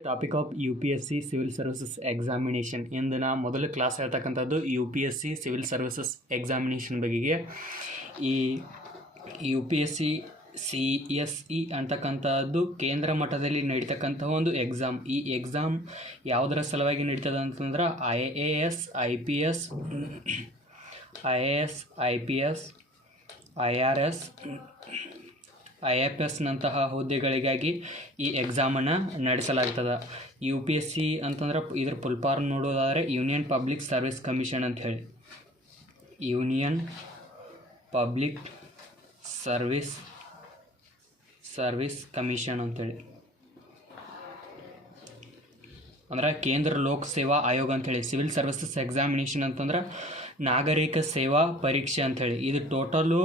Topic of U P S C civil services examination. ಇಂದು ನಾ ಮೊದಲು ಕ್ಲಾಸ್ ಹೇಳ್ತಕ್ಕಂಥದ್ದು U P S C civil services examination ಬಗೆಗೆ. ಈ U P S C C S E ಅಂತಕ್ಕಂಥದ್ದು ಕೇಂದ್ರ ಮಟ್ಟದಲ್ಲಿ ನಡೀತಕ್ಕಂಥ ಒಂದು ಎಕ್ಸಾಮ್. ಈ ಎಕ್ಸಾಮ್ ಯಾವುದರ ಸಲುವಾಗಿ ನಡೀತದೆ ಅಂತಂದ್ರೆ I A S, I P S, I R S, I F ಎಸ್ನಂತಹ ಹುದ್ದೆಗಳಿಗಾಗಿ ಈ ಎಕ್ಸಾಮನ್ನು ನಡೆಸಲಾಗ್ತದೆ. ಯು ಪಿ ಎಸ್ ಸಿ ಅಂತಂದ್ರೆ ಇದ್ರ ಫುಲ್ ಫಾರ್ಮ್ ನೋಡೋದಾದರೆ ಯೂನಿಯನ್ ಪಬ್ಲಿಕ್ ಸರ್ವಿಸ್ ಕಮಿಷನ್ ಅಂಥೇಳಿ, ಯೂನಿಯನ್ ಪಬ್ಲಿಕ್ ಸರ್ವಿಸ್ ಕಮಿಷನ್ ಅಂಥೇಳಿ, ಅಂದ್ರೆ ಕೇಂದ್ರ ಲೋಕ್ ಸೇವಾ ಆಯೋಗ ಅಂಥೇಳಿ. ಸಿವಿಲ್ ಸರ್ವಿಸಸ್ ಎಕ್ಸಾಮಿನೇಷನ್ ಅಂತಂದ್ರೆ ನಾಗರಿಕ ಸೇವಾ ಪರೀಕ್ಷೆ ಅಂಥೇಳಿ. ಇದು ಟೋಟಲು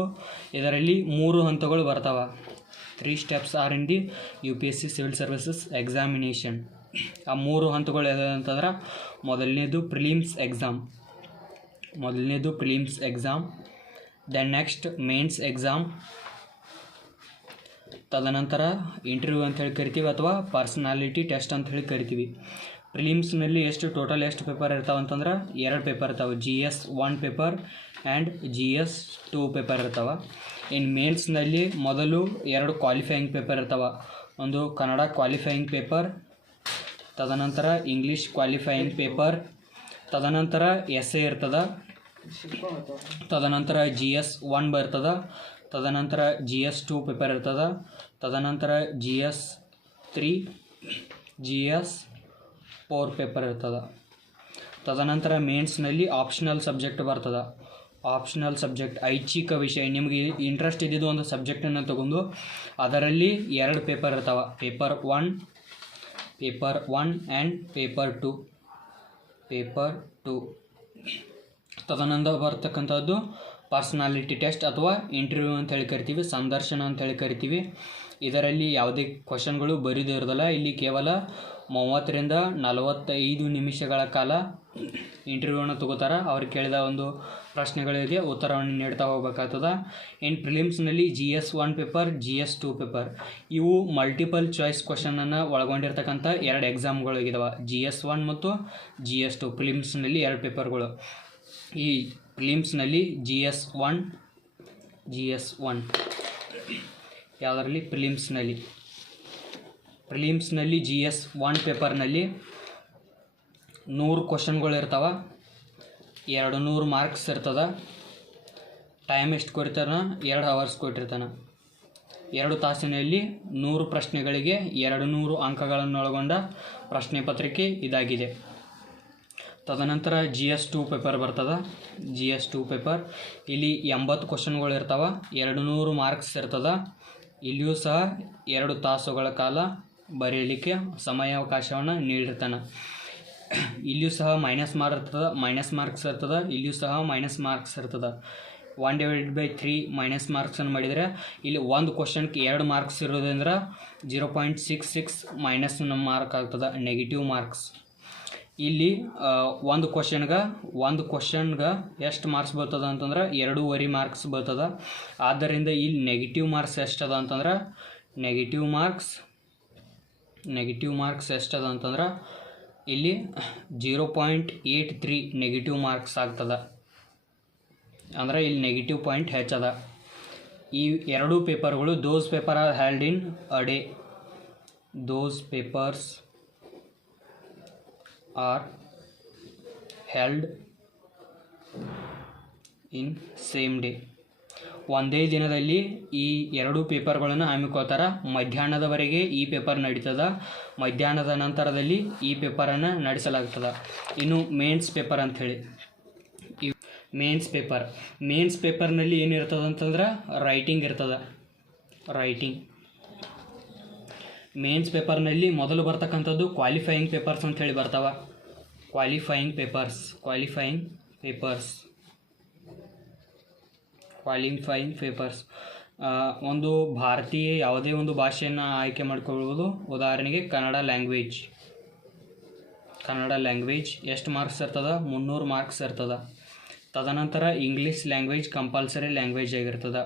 ಇದರಲ್ಲಿ 3 ಹಂತಗಳು ಬರ್ತಾವೆ. 3 steps are in the U P S C civil services examination. ಆ 3 ಹಂತಗಳು ಯಾವ್ದು ಅಂತಂದ್ರೆ ಮೊದಲನೇದು prelims exam, then next mains exam, ತದನಂತರ ಇಂಟರ್ವ್ಯೂ ಅಂಥೇಳಿ ಕರಿತೀವಿ ಅಥವಾ ಪರ್ಸನಾಲಿಟಿ ಟೆಸ್ಟ್ ಅಂಥೇಳಿ ಕರಿತೀವಿ. ಪ್ರಿಲಿಮ್ಸ್ನಲ್ಲಿ ಟೋಟಲ್ ಎಷ್ಟು ಪೇಪರ್ ಇರ್ತಾವೆ ಅಂತಂದ್ರೆ 2 ಪೇಪರ್ ಇರ್ತಾವೆ. GS 1 paper and GS 2 paper ಇರ್ತಾವೆ. ಇನ್ನು ಮೇನ್ಸ್ನಲ್ಲಿ ಮೊದಲು 2 ಕ್ವಾಲಿಫೈಯಿಂಗ್ ಪೇಪರ್ ಇರ್ತಾವೆ. ಒಂದು ಕನ್ನಡ ಕ್ವಾಲಿಫೈಯಿಂಗ್ ಪೇಪರ್, ತದನಂತರ ಇಂಗ್ಲೀಷ್ ಕ್ವಾಲಿಫೈಯಿಂಗ್ ಪೇಪರ್, ತದನಂತರ ಎಸ್ಸೆ ಇರ್ತದೆ, ತದನಂತರ GS 1 ಬರ್ತದೆ, ತದನಂತರ GS 2 ಪೇಪರ್ ಇರ್ತದೆ, ತದನಂತರ GS 3, GS 4 ಪೇಪರ್ ಇರ್ತದೆ. ತದನಂತರ ಮೇನ್ಸ್ನಲ್ಲಿ ಆಪ್ಷನಲ್ ಸಬ್ಜೆಕ್ಟ್ ಬರ್ತದೆ. ಆಪ್ಷನಲ್ ಸಬ್ಜೆಕ್ಟ್ ಐಚ್ಛಿಕ ವಿಷಯ, ನಿಮಗೆ ಇಂಟ್ರೆಸ್ಟ್ ಇದ್ದಿದ್ದು ಒಂದು ಸಬ್ಜೆಕ್ಟನ್ನು ತಗೊಂಡು ಅದರಲ್ಲಿ 2 ಪೇಪರ್ ಇರ್ತಾವೆ. Paper 1 and paper 2. ತದನಂತರ ಬರ್ತಕ್ಕಂಥದ್ದು ಪರ್ಸನಾಲಿಟಿ ಟೆಸ್ಟ್ ಅಥವಾ ಇಂಟರ್ವ್ಯೂ ಅಂತ ಹೇಳಿ ಕರಿತೀವಿ, ಸಂದರ್ಶನ ಅಂತ ಹೇಳಿ ಕರಿತೀವಿ. ಇದರಲ್ಲಿ ಯಾವುದೇ ಕ್ವಶನ್ಗಳು ಬರೆದಿರೋದಿಲ್ಲ. ಇಲ್ಲಿ ಕೇವಲ 30 ರಿಂದ 45 ನಿಮಿಷಗಳ ಕಾಲ ಇಂಟರ್ವ್ಯೂವನ್ನು ತಗೋತಾರೆ. ಅವ್ರು ಕೇಳಿದ ಒಂದು ಪ್ರಶ್ನೆಗಳಿಗೆ ಉತ್ತರವನ್ನು ನೀಡ್ತಾ ಹೋಗ್ಬೇಕಾಗ್ತದೆ. ಇನ್ನು ಪ್ರಿಲಿಮ್ಸ್ನಲ್ಲಿ GS 1 ಪೇಪರ್, GS 2 ಪೇಪರ್, ಇವು ಮಲ್ಟಿಪಲ್ ಚಾಯ್ಸ್ ಕ್ವಶನನ್ನು ಒಳಗೊಂಡಿರ್ತಕ್ಕಂಥ 2 ಎಕ್ಸಾಮ್ಗಳಿದ್ದಾವೆ. GS 1 ಮತ್ತು GS 2 ಪ್ರಿಲಿಮ್ಸ್ನಲ್ಲಿ 2 ಪೇಪರ್ಗಳು. ಈ ಪ್ರಿಲಿಮ್ಸ್ನಲ್ಲಿ GS 1 ಯಾವುದರಲ್ಲಿ ಪ್ರಿಲಿಮ್ಸ್ನಲ್ಲಿ GS 1 ಪೇಪರ್ನಲ್ಲಿ 100 ಕ್ವಶನ್ಗಳು ಇರ್ತಾವೆ. 200 ಮಾರ್ಕ್ಸ್ ಇರ್ತದೆ. ಟೈಮ್ ಎಷ್ಟು ಕೊಡ್ತಾನೆ? 2 ಅವರ್ಸ್ ಕೊಟ್ಟಿರ್ತಾನೆ. 2 ತಾಸಿನಲ್ಲಿ 100 ಪ್ರಶ್ನೆಗಳಿಗೆ 200 ಅಂಕಗಳನ್ನು ಒಳಗೊಂಡ ಪ್ರಶ್ನೆ ಪತ್ರಿಕೆ ಇದಾಗಿದೆ. ತದನಂತರ GS 2 ಪೇಪರ್ ಬರ್ತದೆ. GS 2 ಪೇಪರ್ ಇಲ್ಲಿ 80 ಕ್ವಶನ್ಗಳು ಇರ್ತಾವೆ, 200 ಮಾರ್ಕ್ಸ್ ಇರ್ತದೆ. ಇಲ್ಲಿಯೂ ಸಹ 2 ತಾಸುಗಳ ಕಾಲ ಬರೆಯಲಿಕ್ಕೆ ಸಮಯಾವಕಾಶವನ್ನು ನೀಡಿರ್ತಾನೆ. ಇಲ್ಲಿಯೂ ಸಹ ಮೈನಸ್ ಮಾರ್ಕ್ಸ್ ಇರ್ತದೆ. ಇಲ್ಲಿಯೂ ಸಹ ಮೈನಸ್ ಮಾರ್ಕ್ಸ್ ಇರ್ತದೆ. 1/3 ಮೈನಸ್ ಮಾರ್ಕ್ಸನ್ನು ಮಾಡಿದರೆ ಇಲ್ಲಿ ಒಂದು ಕ್ವಶನ್ಗೆ 2 ಮಾರ್ಕ್ಸ್ ಇರೋದ್ರಿಂದ 0.66 ಮೈನಸ್ ಮಾರ್ಕ್ ಆಗ್ತದೆ, ನೆಗೆಟಿವ್ ಮಾರ್ಕ್ಸ್. ಇಲ್ಲಿ ಒಂದು ಕ್ವಶನ್ಗೆ ಎಷ್ಟು ಮಾರ್ಕ್ಸ್ ಬರ್ತದೆ ಅಂತಂದ್ರೆ 2.5 ಮಾರ್ಕ್ಸ್ ಬರ್ತದೆ. ಆದ್ದರಿಂದ ಇಲ್ಲಿ ನೆಗೆಟಿವ್ ಮಾರ್ಕ್ಸ್ ಎಷ್ಟದ ಅಂತಂದ್ರೆ ನೆಗೆಟಿವ್ ಮಾರ್ಕ್ಸ್ ಎಷ್ಟದ ಅಂತಂದ್ರೆ ಇಲ್ಲಿ 0.83 ನೆಗೆಟಿವ್ ಮಾರ್ಕ್ಸ್ ಆಗ್ತದೆ. ಅಂದರೆ ಇಲ್ಲಿ ನೆಗೆಟಿವ್ ಪಾಯಿಂಟ್ ಹೆಚ್ಚದ. ಈ 2 ಪೇಪರ್ಗಳು those paper are held in a day, those papers are held in same day. ಒಂದೇ ದಿನದಲ್ಲಿ ಈ 2 ಪೇಪರ್ಗಳನ್ನು ಹಮ್ಮಿಕೊಳ್ತಾರೆ. ಮಧ್ಯಾಹ್ನದವರೆಗೆ ಈ ಪೇಪರ್ ನಡೀತದೆ. ಮಧ್ಯಾಹ್ನದ ನಂತರದಲ್ಲಿ ಈ ಪೇಪರನ್ನು ನಡೆಸಲಾಗ್ತದೆ. ಇನ್ನು ಮೇನ್ಸ್ ಪೇಪರ್ ಅಂಥೇಳಿ, ಈ ಮೇನ್ಸ್ ಪೇಪರ್ನಲ್ಲಿ ಏನಿರ್ತದೆ ಅಂತಂದ್ರೆ ರೈಟಿಂಗ್ ಇರ್ತದೆ. ಮೇನ್ಸ್ ಪೇಪರ್ನಲ್ಲಿ ಮೊದಲು ಬರ್ತಕ್ಕಂಥದ್ದು ಕ್ವಾಲಿಫೈಯಿಂಗ್ ಪೇಪರ್ಸ್ ಅಂಥೇಳಿ ಬರ್ತಾವೆ. ಕ್ವಾಲಿಫೈಯಿಂಗ್ ಪೇಪರ್ಸ್ ಒಂದು ಭಾರತೀಯ ಯಾವುದೇ ಒಂದು ಭಾಷೆಯನ್ನು ಆಯ್ಕೆ ಮಾಡಿಕೊಳ್ಳಬಹುದು. ಉದಾಹರಣೆಗೆ ಕನ್ನಡ ಲ್ಯಾಂಗ್ವೇಜ್ ಎಷ್ಟು ಮಾರ್ಕ್ಸ್ ಇರ್ತದೆ? 300 ಮಾರ್ಕ್ಸ್ ಇರ್ತದೆ. ತದನಂತರ ಇಂಗ್ಲೀಷ್ ಲ್ಯಾಂಗ್ವೇಜ್ ಕಂಪಲ್ಸರಿ ಲ್ಯಾಂಗ್ವೇಜ್ ಆಗಿರ್ತದೆ.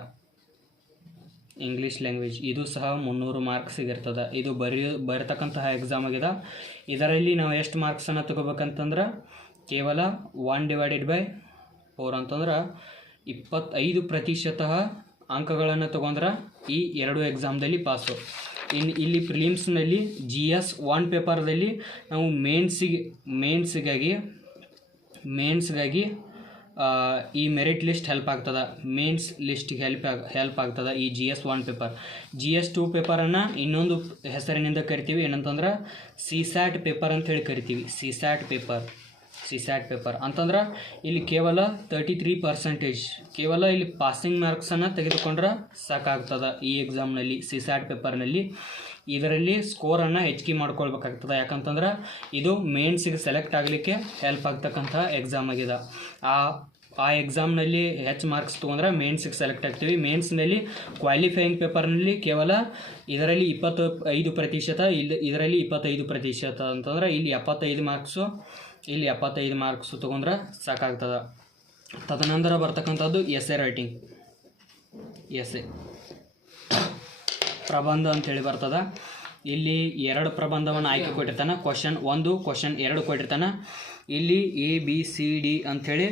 ಇಂಗ್ಲೀಷ್ ಲ್ಯಾಂಗ್ವೇಜ್ ಇದು ಸಹ 300 ಮಾರ್ಕ್ಸಿಗೆ ಇರ್ತದೆ. ಇದು ಬರೀತಕ್ಕಂತಹ ಎಕ್ಸಾಮ್ ಆಗಿದೆ. ಇದರಲ್ಲಿ ನಾವು ಎಷ್ಟು ಮಾರ್ಕ್ಸನ್ನು ತೊಗೋಬೇಕಂತಂದ್ರೆ ಕೇವಲ 1/4 ಅಂತಂದ್ರೆ 25% ಅಂಕಗಳನ್ನು ತೊಗೊಂಡ್ರೆ ಈ 2 ಎಕ್ಸಾಮ್ದಲ್ಲಿ ಪಾಸು. ಇಲ್ಲಿ ಪ್ರಿಲಿಮ್ಸ್ನಲ್ಲಿ GS 1 ಪೇಪರ್ದಲ್ಲಿ ನಾವು ಮೇನ್ಸ್ಗಾಗಿ ಈ ಮೆರಿಟ್ ಲಿಸ್ಟ್ ಹೆಲ್ಪ್ ಆಗ್ತದೆ. ಮೇನ್ಸ್ ಲಿಸ್ಟಿಗೆ ಹೆಲ್ಪ್ ಆಗ್ತದೆ ಈ GS 1 ಪೇಪರ್. GS 2 ಪೇಪರನ್ನು ಇನ್ನೊಂದು ಹೆಸರಿನಿಂದ ಕರಿತೀವಿ, ಏನಂತಂದ್ರೆ CSAT ಪೇಪರ್ ಅಂತ ಹೇಳಿ ಕರಿತೀವಿ. CSAT ಪೇಪರ್ ಅಂತಂದ್ರೆ ಇಲ್ಲಿ ಕೇವಲ 33% ಕೇವಲ ಇಲ್ಲಿ ಪಾಸಿಂಗ್ ಮಾರ್ಕ್ಸನ್ನು ತೆಗೆದುಕೊಂಡ್ರೆ ಸಾಕಾಗ್ತದೆ. ಈ ಎಕ್ಸಾಮ್ನಲ್ಲಿ CSAT ಪೇಪರ್ನಲ್ಲಿ ಇದರಲ್ಲಿ ಸ್ಕೋರನ್ನು ಹೆಚ್ಚಿಗೆ ಮಾಡ್ಕೊಳ್ಬೇಕಾಗ್ತದೆ. ಯಾಕಂತಂದ್ರೆ ಇದು ಮೇನ್ಸಿಗೆ ಸೆಲೆಕ್ಟ್ ಆಗಲಿಕ್ಕೆ ಹೆಲ್ಪ್ ಆಗ್ತಕ್ಕಂಥ ಎಕ್ಸಾಮ್ ಆಗಿದೆ. ಆ ಎಕ್ಸಾಮ್ನಲ್ಲಿ ಹೆಚ್ಚು ಮಾರ್ಕ್ಸ್ ತೊಗೊಂಡ್ರೆ ಮೇನ್ಸಿಗೆ ಸೆಲೆಕ್ಟ್ ಆಗ್ತೀವಿ. ಮೇನ್ಸ್ನಲ್ಲಿ ಕ್ವಾಲಿಫೈಯಿಂಗ್ ಪೇಪರ್ನಲ್ಲಿ ಕೇವಲ ಇದರಲ್ಲಿ 25%, ಇದರಲ್ಲಿ 25% ಅಂತಂದ್ರೆ ಇಲ್ಲಿ 75 ಮಾರ್ಕ್ಸು ತೊಗೊಂಡ್ರೆ ಸಾಕಾಗ್ತದೆ. ತದನಂತರ ಬರ್ತಕ್ಕಂಥದ್ದು ಎಸ್ಸೆ ರೈಟಿಂಗ್. ಪ್ರಬಂಧ ಅಂತೇಳಿ ಬರ್ತದೆ. ಇಲ್ಲಿ 2 ಪ್ರಬಂಧವನ್ನು ಆಯ್ಕೆ ಕೊಟ್ಟಿರ್ತಾನೆ. ಕ್ವಶನ್ 1, ಕ್ವಶನ್ 2 ಕೊಟ್ಟಿರ್ತಾನೆ. ಇಲ್ಲಿ ABCD ಅಂಥೇಳಿ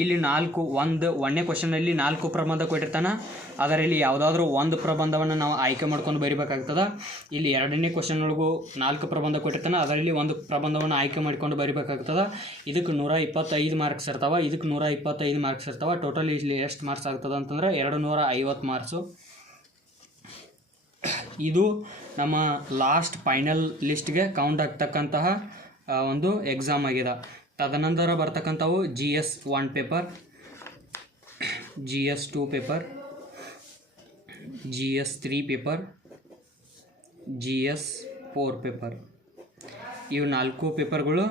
ಇಲ್ಲಿ 1ನೇ ಕ್ವಶನಲ್ಲಿ 4 ಪ್ರಬಂಧ ಕೊಟ್ಟಿರ್ತಾನೆ. ಅದರಲ್ಲಿ ಯಾವುದಾದ್ರೂ ಒಂದು ಪ್ರಬಂಧವನ್ನು ನಾವು ಆಯ್ಕೆ ಮಾಡ್ಕೊಂಡು ಬರಿಬೇಕಾಗ್ತದೆ. ಇಲ್ಲಿ 2ನೇ ಕ್ವಶನ್ಗಳಿಗೂ 4 ಪ್ರಬಂಧ ಕೊಟ್ಟಿರ್ತಾನೆ. ಅದರಲ್ಲಿ ಒಂದು ಪ್ರಬಂಧವನ್ನು ಆಯ್ಕೆ ಮಾಡ್ಕೊಂಡು ಬರಿಬೇಕಾಗ್ತದೆ. ಇದಕ್ಕೆ 125 ಮಾರ್ಕ್ಸ್ ಇರ್ತಾವೆ. ಇದಕ್ಕೆ 125 ಮಾರ್ಕ್ಸ್ ಇರ್ತಾವೆ. ಟೋಟಲ್ ಇಲ್ಲಿ ಎಷ್ಟು ಮಾರ್ಕ್ಸ್ ಆಗ್ತದೆ ಅಂತಂದ್ರೆ 250 ಮಾರ್ಕ್ಸು. ಇದು ನಮ್ಮ ಲಾಸ್ಟ್ ಫೈನಲ್ ಲಿಸ್ಟ್ಗೆ ಕೌಂಟ್ ಆಗ್ತಕ್ಕಂತಹ ಒಂದು ಎಕ್ಸಾಮ್ ಆಗಿದೆ. ತದನಂತರ ಬರ್ತಕ್ಕಂಥವು GS 1 paper, GS 2 paper, GS 3 paper, GS 4 paper. ಇವು 4 ಪೇಪರ್ಗಳು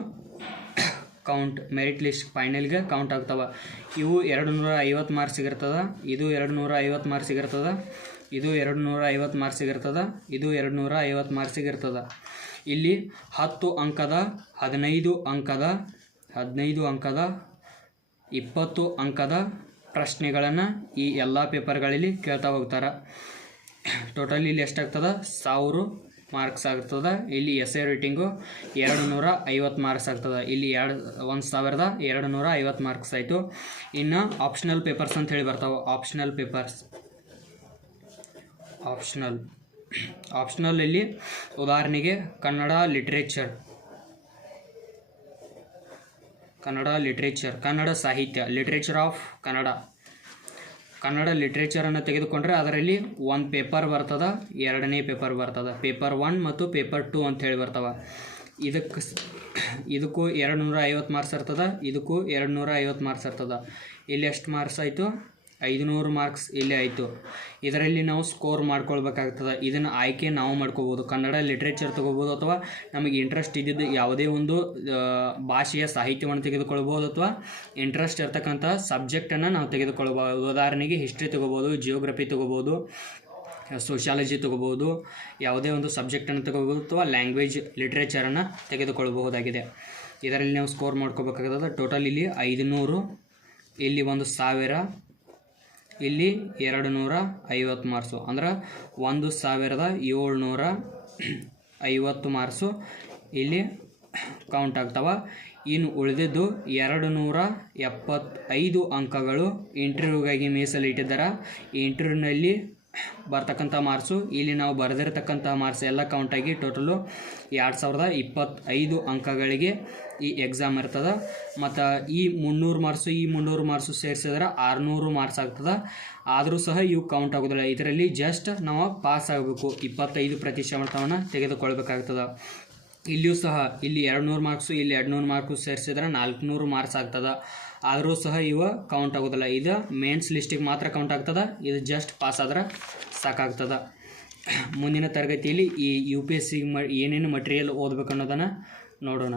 ಮೆರಿಟ್ ಲಿಸ್ಟ್ ಫೈನಲ್ಗೆ ಕೌಂಟ್ ಆಗ್ತವೆ. ಇವು 250 ಮಾರ್ಕ್ಸಿಗೆ ಇರ್ತದೆ. ಇದು 250 ಮಾರ್ಕ್ಸಿಗೆ ಇರ್ತದೆ. ಇದು 250 ಮಾರ್ಕ್ಸಿಗೆ ಇರ್ತದೆ. ಇದು 250 ಮಾರ್ಕ್ಸಿಗೆ ಇರ್ತದೆ. ಇಲ್ಲಿ 10 ಅಂಕದ, 15 ಅಂಕದ, 20 ಅಂಕದ ಪ್ರಶ್ನೆಗಳನ್ನು ಈ ಎಲ್ಲ ಪೇಪರ್ಗಳಲ್ಲಿ ಕೇಳ್ತಾ ಹೋಗ್ತಾರೆ. ಟೋಟಲ್ ಇಲ್ಲಿ ಎಷ್ಟಾಗ್ತದೆ? 1000 ಮಾರ್ಕ್ಸ್ ಆಗ್ತದೆ. ಇಲ್ಲಿ ಎಸ್ಸೆ ರೈಟಿಂಗು 250 ಮಾರ್ಕ್ಸ್ ಆಗ್ತದೆ. ಇಲ್ಲಿ 1250 ಮಾರ್ಕ್ಸ್ ಆಯಿತು. ಇನ್ನು ಆಪ್ಷನಲ್ ಪೇಪರ್ಸ್ ಅಂತ ಹೇಳಿ ಬರ್ತಾವೆ. ಆಪ್ಷನಲಲ್ಲಿ ಉದಾಹರಣೆಗೆ ಕನ್ನಡ ಲಿಟ್ರೇಚರ್, ಕನ್ನಡ ಸಾಹಿತ್ಯ, ಲಿಟ್ರೇಚರ್ ಆಫ್ ಕನ್ನಡ ಲಿಟ್ರೇಚರನ್ನು ತೆಗೆದುಕೊಂಡ್ರೆ ಅದರಲ್ಲಿ 1 ಪೇಪರ್ ಬರ್ತದೆ, 2ನೇ ಪೇಪರ್ ಬರ್ತದೆ. ಪೇಪರ್ 1 ಮತ್ತು ಪೇಪರ್ 2 ಅಂತ ಹೇಳಿ ಬರ್ತವೆ. ಇದಕ್ಕೂ 250 ಮಾರ್ಕ್ಸ್ ಇರ್ತದೆ. ಇದಕ್ಕೂ 250 ಮಾರ್ಕ್ಸ್ ಇರ್ತದೆ. ಇಲ್ಲಿ ಎಷ್ಟು ಮಾರ್ಕ್ಸ್ ಆಯಿತು? 500 ಮಾರ್ಕ್ಸ್ ಇಲ್ಲಿ ಆಯಿತು. ಇದರಲ್ಲಿ ನಾವು ಸ್ಕೋರ್ ಮಾಡ್ಕೊಳ್ಬೇಕಾಗ್ತದೆ. ಇದನ್ನು ಆಯ್ಕೆ ನಾವು ಮಾಡ್ಕೋಬೋದು. ಕನ್ನಡ ಲಿಟ್ರೇಚರ್ ತೊಗೋಬೋದು, ಅಥವಾ ನಮಗೆ ಇಂಟ್ರೆಸ್ಟ್ ಇದ್ದಿದ್ದು ಯಾವುದೇ ಒಂದು ಭಾಷೆಯ ಸಾಹಿತ್ಯವನ್ನು ತೆಗೆದುಕೊಳ್ಬೋದು, ಅಥವಾ ಇಂಟ್ರೆಸ್ಟ್ ಇರ್ತಕ್ಕಂಥ ಸಬ್ಜೆಕ್ಟನ್ನು ನಾವು ತೆಗೆದುಕೊಳ್ಬೋದು. ಉದಾಹರಣೆಗೆ ಹಿಸ್ಟ್ರಿ ತೊಗೋಬೋದು, ಜಿಯೋಗ್ರಫಿ ತೊಗೋಬೋದು, ಸೋಷಿಯಾಲಜಿ ತೊಗೋಬೋದು, ಯಾವುದೇ ಒಂದು ಸಬ್ಜೆಕ್ಟನ್ನು ತೊಗೋಬೋದು, ಅಥವಾ ಲ್ಯಾಂಗ್ವೇಜ್ ಲಿಟ್ರೇಚರನ್ನು ತೆಗೆದುಕೊಳ್ಬಹುದಾಗಿದೆ. ಇದರಲ್ಲಿ ನಾವು ಸ್ಕೋರ್ ಮಾಡ್ಕೋಬೇಕಾಗ್ತದೆ. ಟೋಟಲ್ ಇಲ್ಲಿ 500, ಇಲ್ಲಿ 1000, ಇಲ್ಲಿ 250 ಮಾರ್ಕ್ಸು, ಅಂದ್ರೆ 1750 ಮಾರ್ಕ್ಸು ಇಲ್ಲಿ ಕೌಂಟ್ ಆಗ್ತವೆ. ಇನ್ನು ಉಳಿದಿದ್ದು 275 ಅಂಕಗಳು ಇಂಟರ್ವ್ಯೂಗಾಗಿ ಮೀಸಲಿಟ್ಟಿದ್ದಾರೆ. ಈ ಇಂಟರ್ವ್ಯೂನಲ್ಲಿ ಬರ್ತಕ್ಕಂಥ ಮಾರ್ಕ್ಸು, ಇಲ್ಲಿ ನಾವು ಬರೆದಿರ್ತಕ್ಕಂಥ ಮಾರ್ಕ್ಸ್ ಎಲ್ಲ ಕೌಂಟಾಗಿ ಟೋಟಲು 2025 ಅಂಕಗಳಿಗೆ ಈ ಎಕ್ಸಾಮ್ ಇರ್ತದೆ. ಮತ್ತು ಈ 300 ಮಾರ್ಕ್ಸು ಸೇರಿಸಿದ್ರೆ 600 ಮಾರ್ಕ್ಸ್ ಆಗ್ತದೆ. ಆದರೂ ಸಹ ಇವು ಕೌಂಟ್ ಆಗೋದಿಲ್ಲ. ಇದರಲ್ಲಿ ಜಸ್ಟ್ ನಾವು ಪಾಸ್ ಆಗಬೇಕು, 25% ತೆಗೆದುಕೊಳ್ಬೇಕಾಗ್ತದೆ. ಇಲ್ಲಿಯೂ ಸಹ ಇಲ್ಲಿ 200 ಮಾರ್ಕ್ಸು, ಇಲ್ಲಿ 200 ಮಾರ್ಕ್ಸು ಸೇರಿಸಿದ್ರೆ 400 ಮಾರ್ಕ್ಸ್ ಆಗ್ತದೆ. ಆದರೂ ಸಹ ಇವು ಕೌಂಟ್ ಆಗೋದಿಲ್ಲ. ಇದು ಮೇನ್ಸ್ ಲಿಸ್ಟಿಗೆ ಮಾತ್ರ ಕೌಂಟ್ ಆಗ್ತದೆ. ಇದು ಜಸ್ಟ್ ಪಾಸ್ ಆದ್ರೆ ಸಾಕಾಗ್ತದೆ. ಮುಂದಿನ ತರಗತಿಯಲ್ಲಿ ಈ UPSC ಏನೇನು ಮಟೀರಿಯಲ್ ಓದಬೇಕು ಅನ್ನೋದನ್ನು ನೋಡೋಣ.